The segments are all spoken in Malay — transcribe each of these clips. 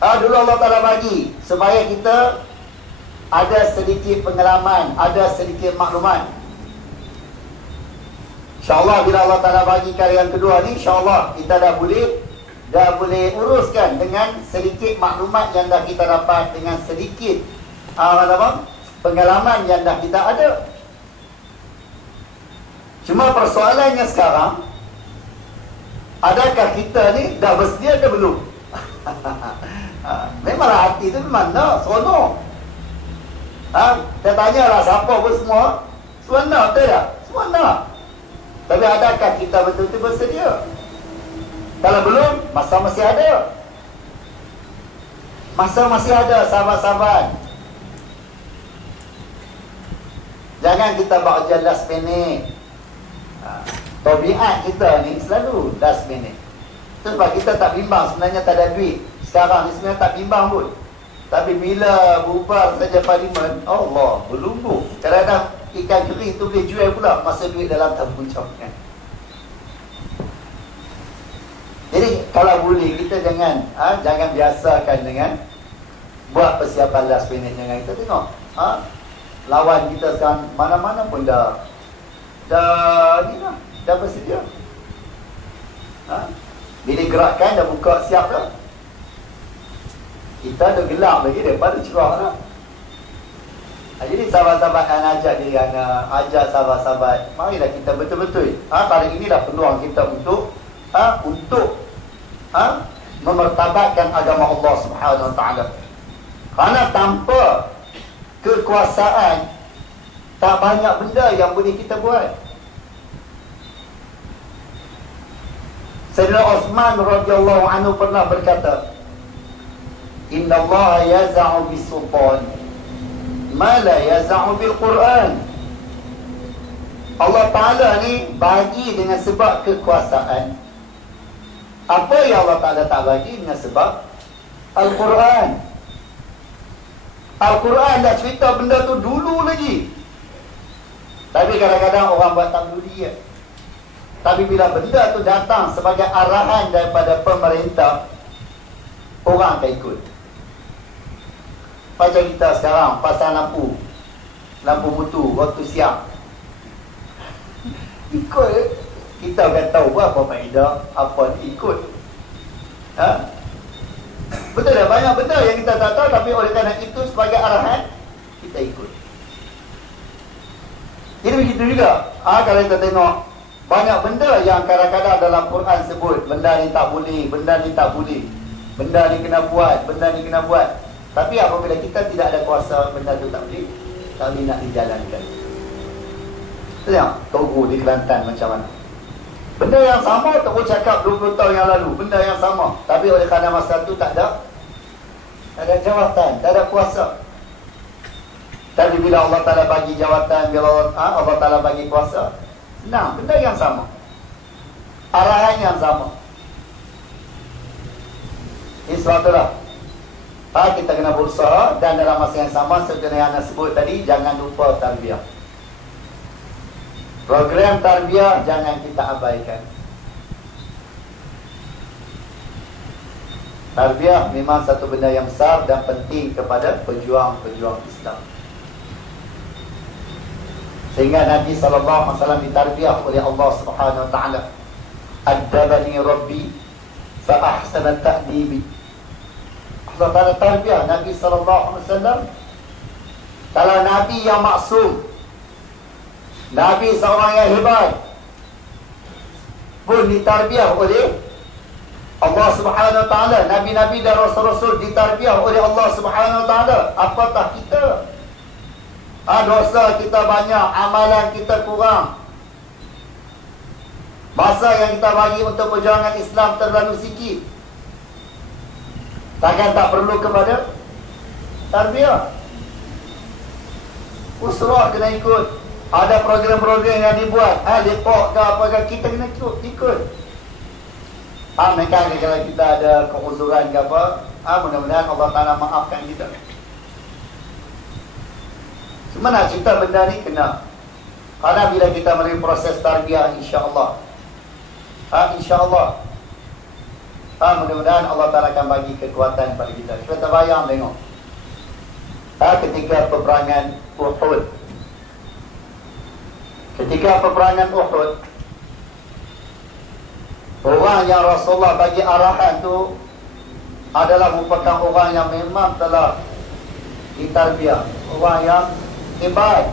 Dulu Allah Ta'ala bagi supaya kita ada sedikit pengalaman, ada sedikit maklumat. InsyaAllah bila Allah Ta'ala bagi kali yang kedua ni, InsyaAllah kita dah boleh uruskan dengan sedikit maklumat yang dah kita dapat, dengan sedikit pengalaman yang dah kita ada. Cuma persoalannya sekarang, adakah kita ni dah bersedia ke belum? Memanglah hati tu memang nak, seronok. Saya tanyalah siapa pun semua seronok betul tak? Semua nak. Tapi adakah kita betul-betul bersedia? Kalau belum, masa masih ada. Masa masih ada, sahabat-sahabat. Jangan kita buat je last minute. Tabiat kita ni selalu last minute. Itu sebab kita tak bimbang, sebenarnya tak ada duit. Sekarang ni sebenarnya tak bimbang pun. Tapi bila bubar saja parlimen, Allah, berlumbu. Kadang-kadang ikan kering tu boleh jual pula masa duit dalam tabung cawangan. Jadi kalau boleh kita jangan biasakan dengan buat persiapan last minute. Jangan kita tengok lawan kita sekarang mana-mana pun dah bersedia. Bila gerakkan dah buka siap dah. Kita dah gelap lagi daripada cerah dah. Jadi sahabat-sahabat ajak diri anda, ajak sahabat-sahabat, marilah kita betul-betul. Kali ini dah peluang kita untuk memertabatkan agama Allah Subhanahu Wa Taala. Kerana tanpa kekuasaan tak banyak benda yang boleh kita buat. Sayyidina Uthman radhiyallahu anhu pernah berkata, "Inna Allah yaz'u bis-sultan ma la yaz'u bil-Quran." Allah Ta'ala ni bagi dengan sebab kekuasaan apa yang Allah Ta'ala tak bagi dengan sebab Al-Quran. Al-Quran dah cerita benda tu dulu lagi. Tapi kadang-kadang orang buat tak peduli. Tapi bila benda tu datang sebagai arahan daripada pemerintah, orang akan ikut. Macam kita sekarang pasang lampu mutu waktu siang, ikut. Kita akan tahu berapa faedah apa ni, ikut. Betul tak? Banyak benda yang kita tak tahu, tapi oleh kerana itu sebagai arahan, kita ikut. Jadi begitu juga. Kalau kita tengok banyak benda yang kadang-kadang dalam Quran sebut benda ni tak boleh, benda ni tak boleh, benda ni kena buat, benda ni kena buat. Tapi apabila kita tidak ada kuasa, benda tu tak boleh nak dijalankan. Tengok Togo di Kelantan macam mana. Benda yang sama tak boleh cakap 20 tahun yang lalu, benda yang sama. Tapi oleh kerana masa tu tak ada jawatan, tak ada kuasa. Tapi bila Allah Ta'ala bagi jawatan, bila Allah Ta'ala bagi kuasa, senang, benda yang sama, arahan yang sama. Ini sebab itulah kita kena berusaha. Dan dalam masa yang sama, seperti yang anda sebut tadi, jangan lupa tarbiyah. Program tarbiyah jangan kita abaikan. Tarbiyah memang satu benda yang besar dan penting kepada pejuang-pejuang Islam. Sehingga Nabi SAW ditarbiyah oleh Allah Subhanahu Wa Taala. Adabani Rabbi fa ahsana ta'dibi. Allah Ta'ala tarbiyah Nabi SAW. Kalau Nabi yang maksum, Nabi seorang yang hebat, pun ditarbiyah oleh Allah Subhanahu Wa Taala. Nabi-nabi dan rasul-rasul ditarbiyah oleh Allah Subhanahu Wa Taala. Apatah kita? Dosa kita banyak, amalan kita kurang, masa yang kita bagi untuk perjuangan Islam terlalu sikit. Takkan tak perlu kepada tarbiyah? Usrah kena ikut. Ada program-program yang dibuat, lepok ke apa ke, kita kena ikut. Mereka kalau kita ada keuzuran ke apa, mudah-mudahan Allah Ta'ala maafkan kita. Cuma nak cerita benda ni kena. Karena bila kita melalui proses tarbiyah, insya-Allah, Mudah-mudahan Allah Ta'ala akan bagi kekuatan pada kita. Kita terbayang tengok, ketika peperangan Uhud. Ketika peperangan Uhud, orang yang Rasulullah bagi arahan tu adalah merupakan orang yang memang telah ditarbiah, orang yang hebat,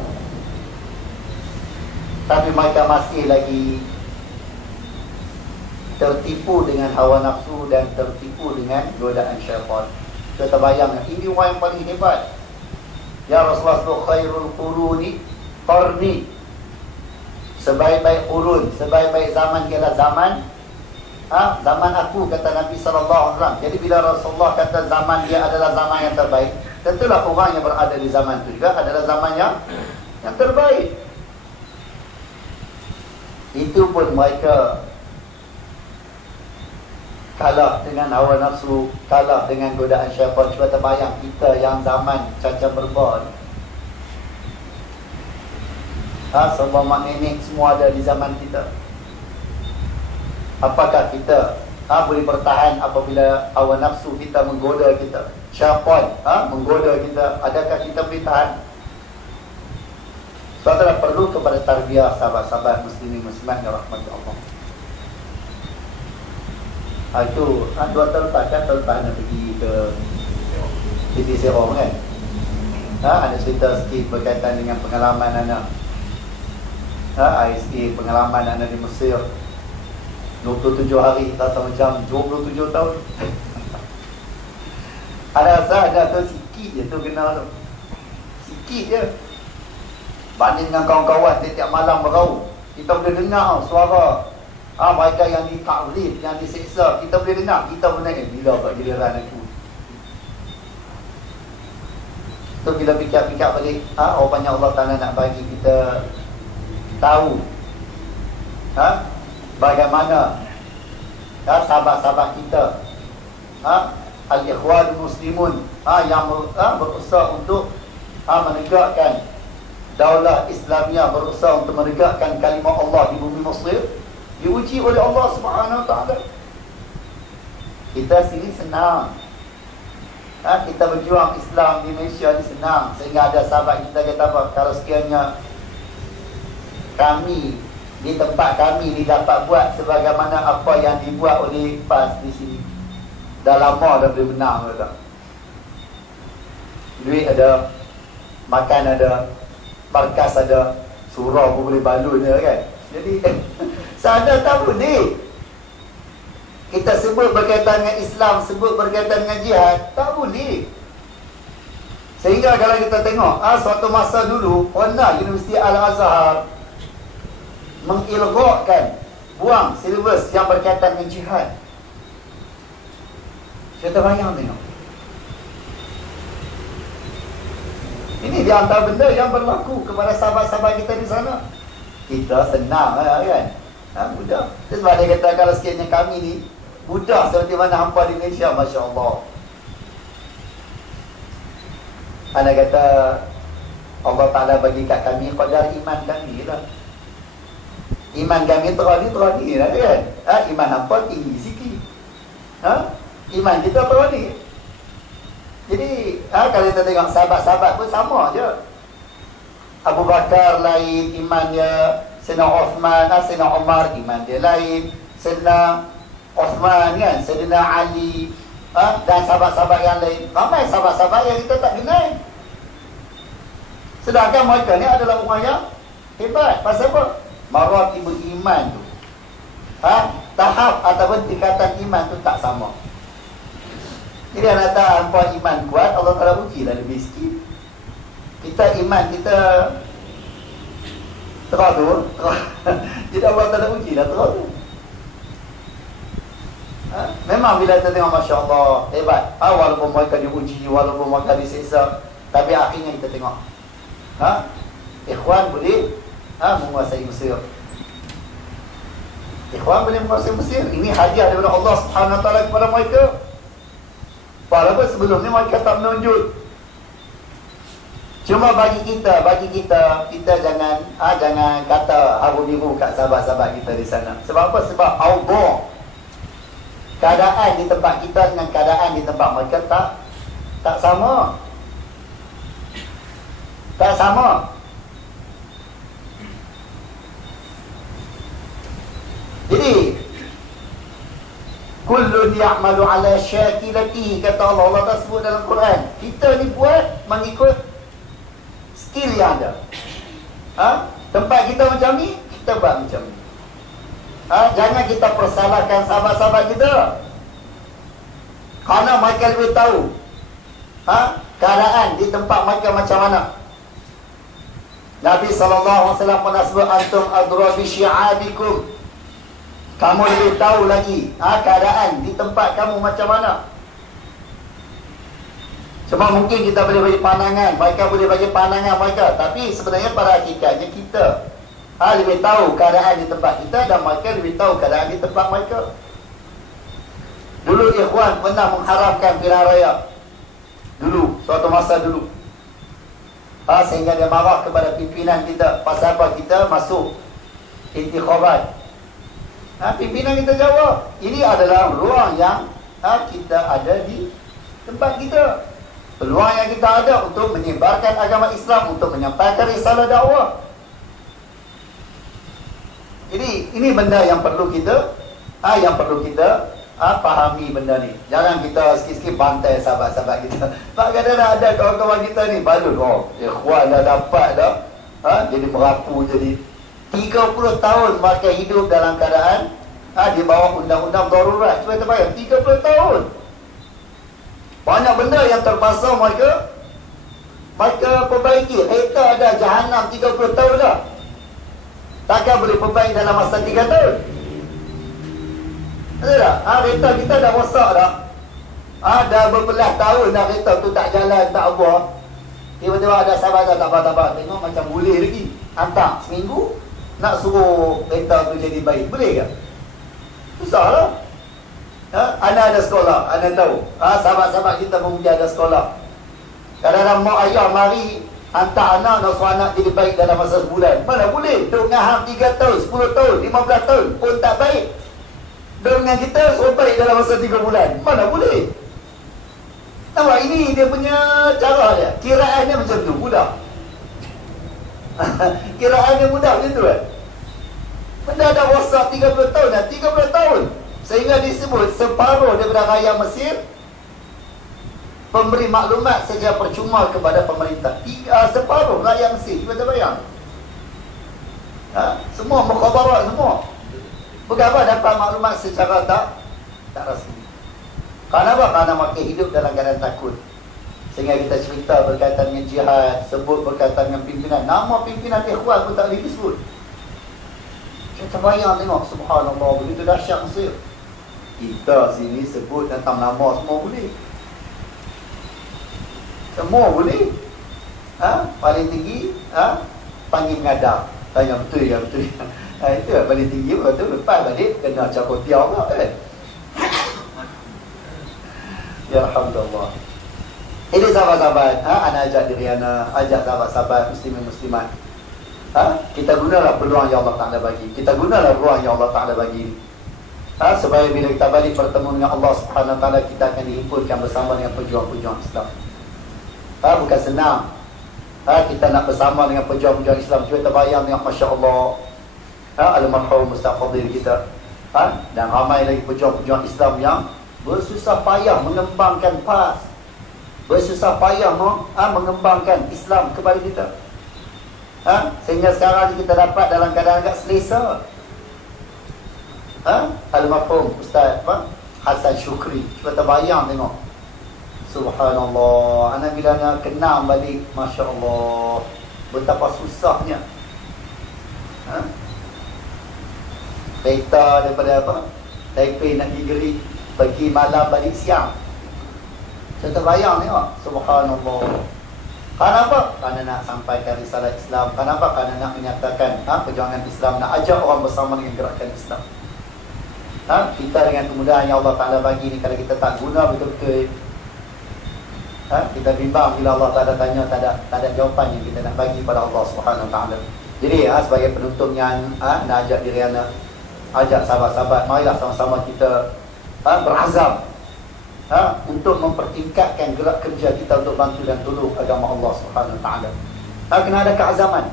tapi mereka masih lagi tertipu dengan hawa nafsu dan tertipu dengan godaan syaitan. Kita terbayang, ini orang yang paling hebat. Ya Rasulullah SAW, khairul quruni qarni, sebaik-baik qurun, sebaik-baik zaman ialah zaman zaman aku, kata Nabi SAW. Jadi bila Rasulullah kata zaman dia adalah zaman yang terbaik, tentulah orang yang berada di zaman itu juga adalah zaman yang terbaik. Itu pun mereka kalah dengan hawa nafsu, kalah dengan godaan syaitan. Cuba terbayang kita yang zaman caca berbal, semua mak nenek semua ada di zaman kita. Apakah kita boleh bertahan apabila hawa nafsu kita menggoda kita, syaitan menggoda kita? Adakah kita boleh tahan? Sebab itulah perlu kepada tarbiyah sahabat-sahabat muslimin muslimat yang rahmati Allah. Itu 2 tahun lepas kan, tahun lepas nak pergi ke Siti Serong kan. Ada cerita sikit berkaitan dengan pengalaman anak ISA, pengalaman anak di Mesir 27 hari, rasa macam 27 tahun. Ada tu sikit je tu kena tu, sikit je. Banding dengan kawan-kawan setiap malam berau, kita boleh dengar suara mereka yang ditakzib, yang disiksa. Kita boleh dengar, kita pun bila buat giliran aku. Tu bila fikir-fikir balik, rupanya Allah Ta'ala nak bagi kita tahu bagaimana sahabat-sahabat kita, al-ikhwan muslimun, yang berusaha untuk menegakkan daulah Islamiah, berusaha untuk menegakkan kalimah Allah di bumi Mesir, diuji oleh Allah Subhanahu Wa Taala. Kita sini senang, kita berjuang Islam di Malaysia ni senang. Sehingga ada sahabat kita kata apa, kalau sekiranya kami di tempat kami ni dapat buat sebagaimana apa yang dibuat oleh PAS di sini, dah lama dah boleh menang dah. Duit ada, makan ada, markas ada, surau pun boleh balun je kan. Jadi sadar tak boleh kita sebut berkaitan dengan Islam, sebut berkaitan dengan jihad, tak boleh. Sehingga kalau kita tengok suatu masa dulu pernah Universiti Al-Azhar mengilghakkan, buang silibus yang berkaitan dengan jihad. Kita bayang tengok, ini di antara benda yang berlaku kepada sahabat-sahabat kita di sana. Kita senang kan, mudah. Sebab dia kata kalau sekiranya kami ni mudah seperti mana hampa di Malaysia, Masya Allah. Anda kata Allah Ta'ala bagi kat kami qadar iman kami lah. Iman kami terani lah kan. Iman hampa tinggi sikit, iman kita terani. Jadi kalau kita tengok sahabat-sahabat pun sama je. Abu Bakar lain iman dia, Sayyidina Uthman, Sayyidina Umar iman dia lain, Sayyidina Uthman kan, Sayyidina Ali, dan sahabat-sahabat yang lain. Ramai sahabat-sahabat yang kita tak kenal. Sedangkan mereka ni adalah orang yang hebat. Pasal apa? Maratibul iman tu, tahap ataupun tingkatan iman tu tak sama. Jadi anak tak hampa iman kuat, Allah Ta'ala ujilah lebih sikit. Kita iman kita teratur, jadi Allah Ta'ala ujilah teratur. Memang bila kita tengok Masya Allah hebat, walaupun mereka diuji, walaupun mereka disiksa, tapi akhirnya kita tengok ikhwan boleh menguasai Mesir. Ikhwan boleh menguasai Mesir. Ini hadiah daripada Allah Subhanahu Wa Taala kepada mereka. Walaupun sebelum ni mereka tak menunjuk. Cuma bagi kita jangan kata haru biru kat sahabat-sahabat kita di sana. Sebab apa? Sebab Allah keadaan di tempat kita dengan keadaan di tempat mereka tak sama. Tak sama. Jadi kullun ya'malu ala syakilatihi, kata Allah. Allah tak sebut dalam Quran. Kita ni buat mengikut skill yang ada. Tempat kita macam ni, kita buat macam ni. Jangan kita persalahkan sahabat-sahabat kita, kerana mereka lebih tahu keadaan di tempat mereka macam mana. Nabi SAW pernah sebut, antum adra bi syi'abikum, kamu lebih tahu lagi keadaan di tempat kamu macam mana. Cuma mungkin kita boleh bagi pandangan, mereka boleh bagi pandangan mereka, tapi sebenarnya pada hakikatnya kita lebih tahu keadaan di tempat kita, dan mereka lebih tahu keadaan di tempat mereka. Dulu ikhwan pernah mengharamkan pilihan raya. Dulu, suatu masa dulu, sehingga dia marah kepada pimpinan kita. Pasal apa kita masuk intikhabat? Pimpinan kita jawab, ini adalah ruang yang kita ada di tempat kita. Peluang yang kita ada untuk menyebarkan agama Islam, untuk menyampaikan risalah dakwah. Jadi ini benda yang perlu kita fahami benda ni. Jangan kita sikit-sikit bantai sahabat-sahabat kita. Kadang-kadang ada kawan-kawan kita ni balun, ikhwan dah dapat dah, jadi merapu, jadi 30 tahun mereka hidup dalam keadaan di bawah undang-undang darurat. Cuba kita bayang, 30 tahun. Banyak benda yang terpaksa mereka perbaiki. Kereta ada jahanam 30 tahun dah, takkan boleh perbaiki dalam masa 3 tahun. Ada tak? Kereta kita dah rosak dah. Dah berbelas tahun dah kereta tu tak jalan, tak apa. Tiba-tiba ada sahabat tak apa-apa, tengok macam boleh lagi. Hantar seminggu nak suruh kereta tu jadi baik, boleh ke? Susah lah. Anda ada sekolah, anda tahu. Sahabat-sahabat kita mungkin ada sekolah. Kadang-kadang mak ayah mari hantar anak, nak suruh anak jadi baik dalam masa sebulan. Mana boleh? Duk ngaham 3 tahun, 10 tahun, 15 tahun pun tak baik. Duk dengan kita suruh baik dalam masa 3 bulan. Mana boleh? Nampak, ini dia punya cara dia. Kiraannya macam tu, mudah. Kiraannya mudah macam tu kan. Benda dah rosak 30 tahun dah, 30 tahun. Sehingga disebut separuh daripada rakyat Mesir memberi maklumat secara percuma kepada pemerintah. Separuh rakyat Mesir, cuba terbayang. Semua mukhabarat semua. Berapa dapat maklumat secara tak rasmi. Kenapa? Kerana mereka hidup dalam keadaan takut. Sehingga kita cerita berkaitan dengan jihad, sebut berkaitan dengan pimpinan. Nama pimpinan ikhwan pun tak boleh disebut. Kita bayang tengok, subhanallah, begitu dahsyat Mesir. Kita sini sebut tentang nama semua boleh. Semua boleh. Paling tinggi panggil mengadap. Tanya betul ya, betul ya. Itu yang paling tinggi. Betul, lepas balik kena cakotiau lah kan. Ya Alhamdulillah. Ini sahabat-sahabat, anak ajak diri anak, ajak sahabat-sahabat muslimin muslimat. Kita gunalah peluang yang Allah Ta'ala bagi. Kita gunalah ruang yang Allah Ta'ala bagi. Supaya bila kita balik bertemu dengan Allah Subhanahu Wa Ta'ala, kita akan dihimpunkan bersama dengan pejuang-pejuang Islam. Bukan senang. Kita nak bersama dengan pejuang-pejuang Islam. Cuba terbayang dengan Masya Allah, Al-Marhum Mustafadil kita, dan ramai lagi pejuang-pejuang Islam yang bersusah payah mengembangkan PAS, bersusah payah mengembangkan Islam kepada kita. Sehingga sekarang kita dapat dalam keadaan agak selesa. Al-Marhum Ustaz Hasan Syukri, cuba terbayang tengok, subhanallah, anak bila nak kenal balik, Masya Allah, betapa susahnya. Kereta daripada Taipei nak pergi pergi malam balik siang. Cuba terbayang tengok, subhanallah. Kenapa? Kerana nak sampaikan risalah Islam. Kenapa? Kerana nak menyatakan perjuangan Islam, nak ajak orang bersama dengan gerakan Islam. Kita dengan kemudahan yang Allah Ta'ala bagi ni, kalau kita tak guna betul-betul, kita bimbang bila Allah Ta'ala tanya, tak ada jawapan yang kita nak bagi pada Allah Subhanahu Wa Ta'ala. Jadi sebagai penuntutnya, nak ajak diri anak, ajak sahabat-sahabat, marilah sama-sama kita berazam untuk mempertingkatkan gerak kerja kita untuk bantu dan tolong agama Allah Subhanahu Wa Taala. Kena ada keazaman.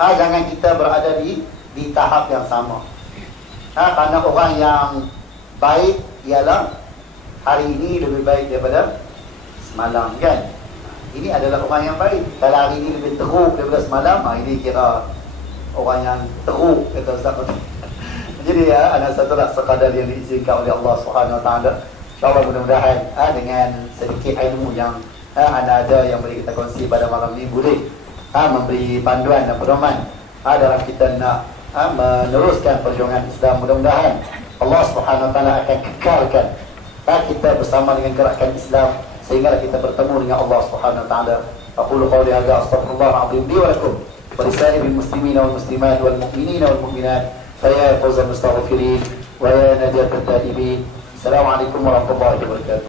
Jangan kita berada di tahap yang sama. Kerana orang yang baik ialah hari ini lebih baik daripada semalam, kan? Ini adalah orang yang baik. Kalau hari ini lebih teruk daripada semalam, ini kira orang yang teruk, kata Ustaz. Jadi ada satulah sekadar yang diizinkan oleh Allah Subhanahu Wa Taala. InsyaAllah mudah-mudahan dengan sedikit ilmu yang anda ada yang boleh kita kongsi pada malam ini, boleh memberi panduan dan pedoman dalam kita nak meneruskan perjuangan Islam. Mudah-mudahan Allah Subhanahu Wa Taala akan kekalkan kita bersama dengan gerakan Islam sehingga kita bertemu dengan Allah Subhanahu Wa Taala. Aqulu qawli hadza astaghfirullahal azim li wa lakum wa lisa'iril muslimina wal muslimat wal mu'minina wal mu'minat fa ya fawzal mustaghfirin wa ya najatat taibin. Assalamualaikum warahmatullahi wabarakatuh.